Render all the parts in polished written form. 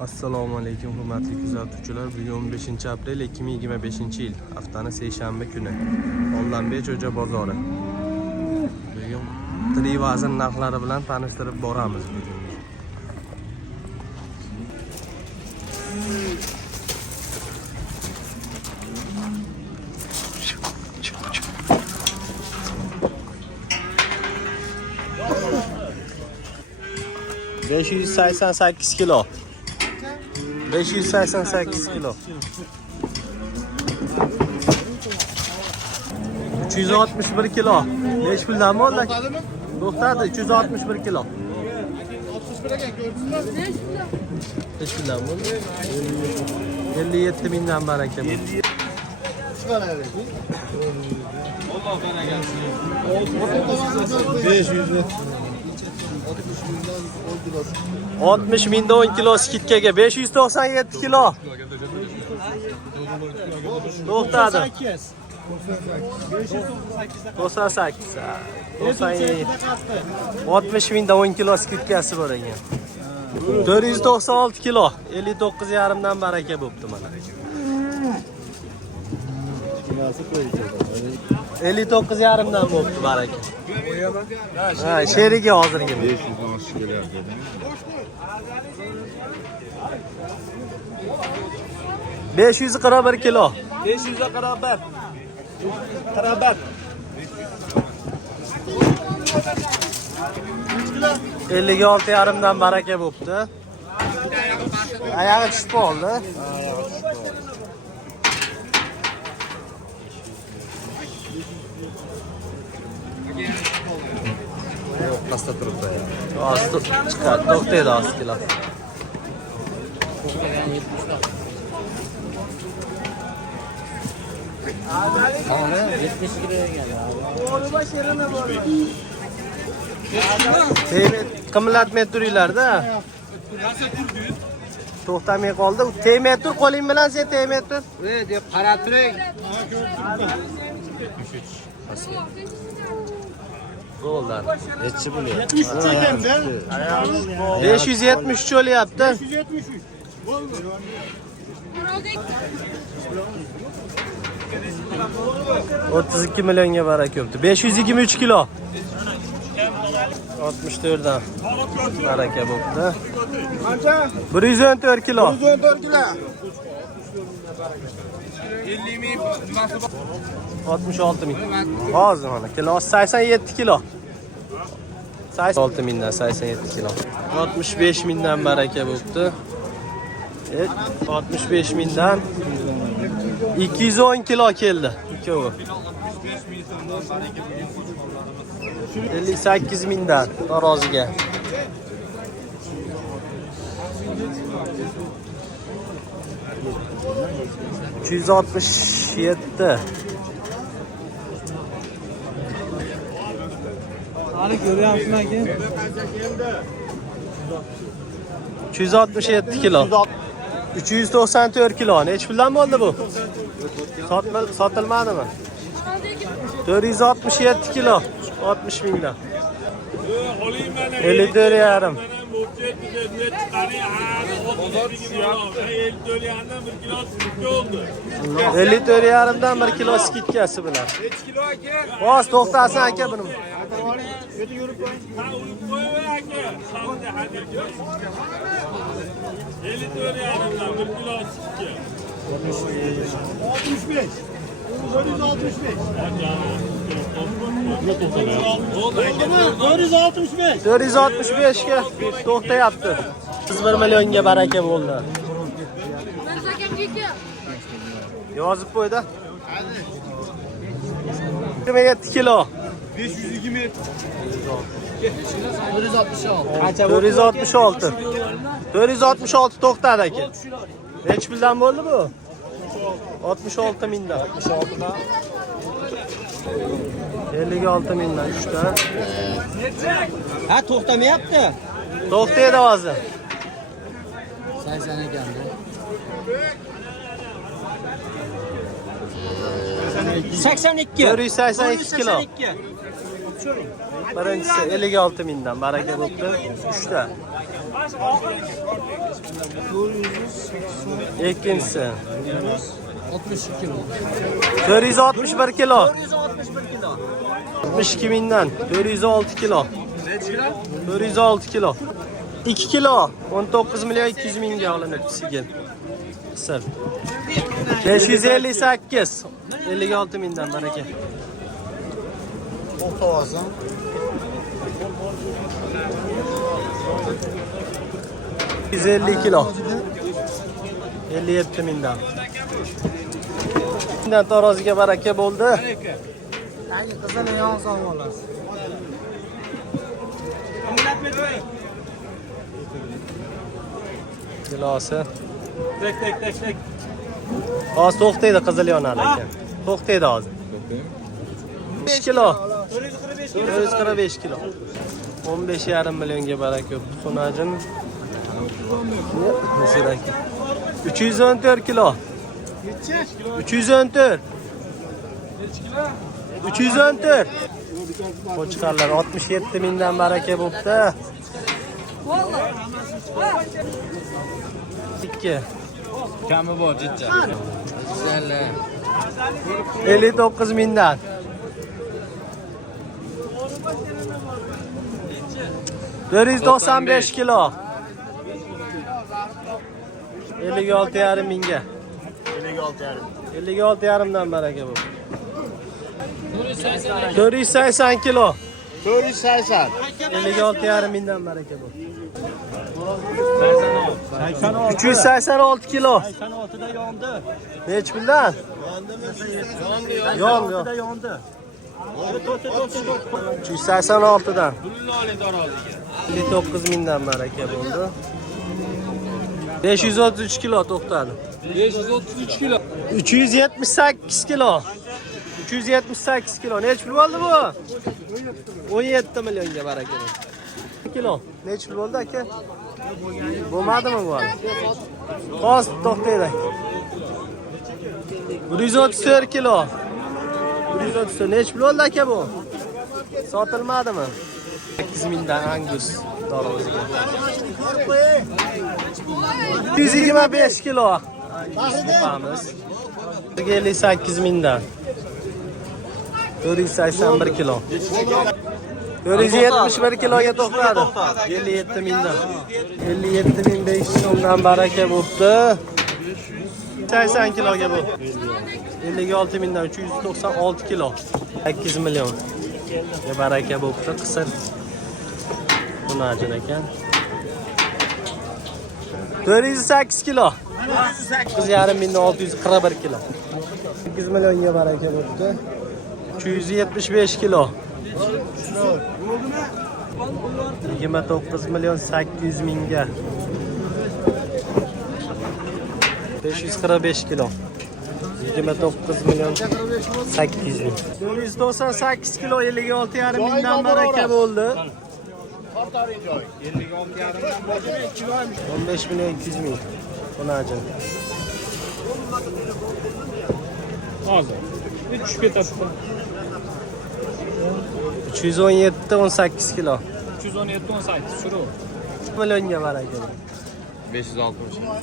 Assalomu alaykum hurmatli kuzatuvchilar. Bugun 15-aprel 2025-yil, haftaning seshanba kuni. Ollanbek Xo'ja bozori. Bugun tirik vazn narxlari bilan tanishtirib boramiz bugun. ...588 kilo. 588 kilo. 361 kilo. Neç puldan mı oldu? To'xtadi, 361 kilo. 61 ekan, ko'rdingizmi? Neç puldan mı oldu? 57 mingdan baraka bu. 60 mingda 10 kilo skitkaga 597 kilo. To'xtadi. 98. 97. 60 mingda 10 kilo skitkasi bor ekan. 496 kilo. 59,5 dan baraka bo'pti mana. 59,5 dan bo'pti baraka. Ha, sherigi hozirgi. 541 kilo. 541. 56,5 dan baraka bo'pti. Oyog'i tushib qoldi. Pasta turibdi. Osti chiqadi. To'xtaydi osti kilo. Qimlatmay turinglar-da. To'xtamay qoldi. Tegmay tur, qo'ling bilan sen tegmay tur. Deb qarab turing. Gollar. Nechi bo'lyapti? 73 ekanda. 573 o'lyapti. 573. Bo'ldi. 32 millionga baraka bo'pti. 523 kilo. 64 dan baraka bo'pti. Qancha? 114 kilo. 114 kilo. 66 ming. Hozir mana kilosi 87 kilo. 86 mingdan 87 kilo. 65 mingdan baraka bo'pti. 65 mingdan 210 kilo keldi. Ikkovi. 58 mingdan taroziga. $267. Hali ko'ryapsizmi aka? 267 kilo. 394 kilo. Necha puldan bo'ldi bu? Sotilmadimi? 467 kilo. 60 mingdan. 54,5. 54,5 dan 1 kilo skitkasi bilan. Hozir to'xtasin aka buni. Dört yüz altmış beşga to'xtayapti. 1 millionga baraka bo'ldi. Yozib qo'ydi. 27 kilo. 520. 466. 466 to'xtadi aka. Necha puldan bo'ldi bu? 66 mingdan. 66 dan. 56 mingdan 3 ta. Ha, to'xtamayapti. To'xtaydi hozir. 80 ekanda. 82. 482 kilo. Birinchisi 56 mingdan baraka bo'libdi. 3 ta. Ikkinchisi 62 kilo. 461 kilo. 161 kilo. 62 mingdan 406 kilo. 406 kilo. 2 kilo 19 milyon 200 mingga olinibdi sigir. Qisir. 558 56 mingdan baraka. To'g'ri. 150 kilo. 57 mingdan. Bundan taroziga baraka bo'ldi. Yangi qizil yon sovg'alar. Kilosi. Tek. Hozir to'xtaydi qizil yonar ekan. To'xtaydi hozir. 5 kilo. 445 kilo. 15,5 millionga baraka xonajin. 314 kilo. 314. 314. Qo'chqarlar 67 mingdan baraka bo'pti. 2. Kami bor, jiddiy. Güzel. 59 mingdan. 495 kilo. 56,5 mingga. 56,5 dan baraka bu. 480 kilo. 480. 56,5 mingdan baraka bu. 386 kilo. 86'da yandı. Nech puldan? Yondi. 386 dan. 59 mingdan baraka bo'ldi. 533 kilo to'xtadi. 533 kilo. 378 kilo. 378 kilo. Nech pul bo'ldi bu? 17 millionga baraka. Kilo. Nech pul bo'ldi aka? Bo'lmadimi bu? Hozir to'xtaydi. 134 kilo. 134. Nech pul bo'ldi aka bu? Sotilmadimi? 8 mingdan Angus to'g'riga. 125 kilo. Bamiz. 58 mingdan. 481 kilo. 471 kiloga to'xtadi. 57 mingdan. 57.500 so'mdan baraka bo'pti. 80 kiloga bu. 56 mingdan 396 kilo. 8 million. Baraka bo'pti, qisir. Buni ajin ekan. 408 kilo. 9,5 mingdan 641 kilo. 8 millionga baraka bo'pti. 275 kilo. 29 milyon 800 mingga. 545 kilo. 29 milyon 800 ming. 498 kilo 56,5 mingdan baraka bo'ldi. 15 milyon 200 ming. Buni ajin. Hozir. 3 ketadi. 317 18 kilo. 317 18 şuru. Milyonga baraka. 560.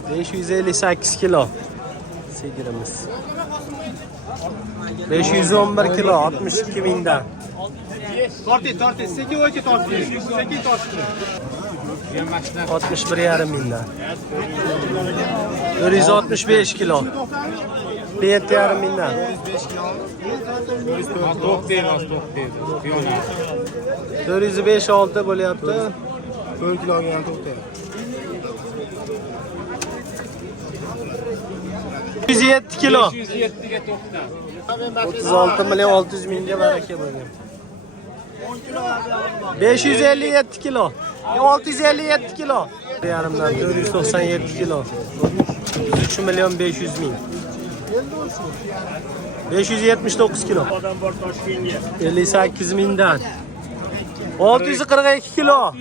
558 kilo. Sigirimiz. 511 kilo 62 mingdan. Torti. 8 torti. 61,5 mingdan. 465 kilo. 7,5 mingdan. Tok değil. 405-6 bo'lyapti. 4 kiloga ham tok değil. 107 kilo. 107 ga tokda. 36 milyon 600 mingga baraka bo'lgan. 557 kilo. 657 kilo. Yarımdan 497 kilo. 3 milyon 500 ming. 579 kilo. 58 mingdan. 642 kilo.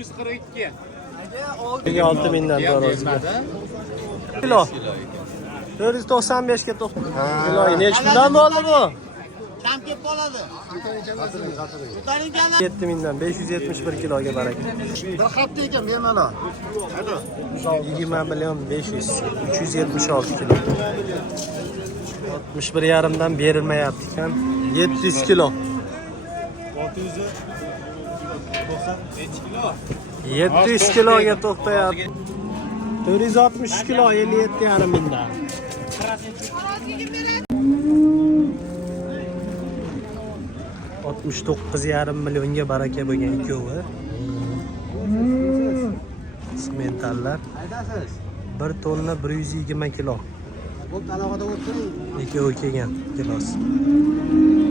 142. 6 mingdan to'g'ri. Kilo. 495 ga to'xtadi. Kilo nech puldan bo'ldi bu? Dam kelib qoladi. Ko'taring 7 mingdan 571 kiloga baraka. Bir hafta ekan bemalol. 20 million 500 376 kilo. 61 yarimdan berilmayapti ekan. 700 kilo. 700 kiloga to'xtayapti. 460 kilo 57 yarim mingdan. 69,5 millionga baraka bo'lgan ikkovi. Simentallar. 1 tonna 120 kilo. Bu talog'ada o'tiring. Ikkovi kelgan kilosi.